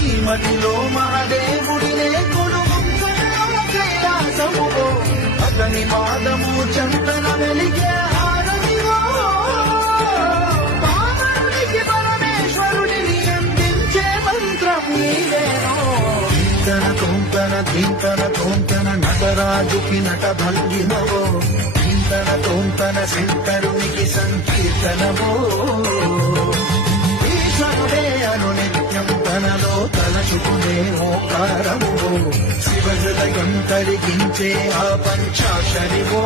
ఈ మదిలో మహాదేవుడినే కొడుకుంటున్న కైలాసములో అతని పాదము చందన వెలిగే హారతిలో పావనుడికి పరమేశ్వరుడిని అందించే మంత్రం నీవేనో చింతన తోంతన నటరాజుకి నట భంగిమవో చింతన శంకరునికి సంకీర్తనవో ఈశ్వరుడే అను నిత్యం తనలో తలచుకునే ఓంకారము శివ హృదయం కలిగించే ఆ పంచాక్షరివో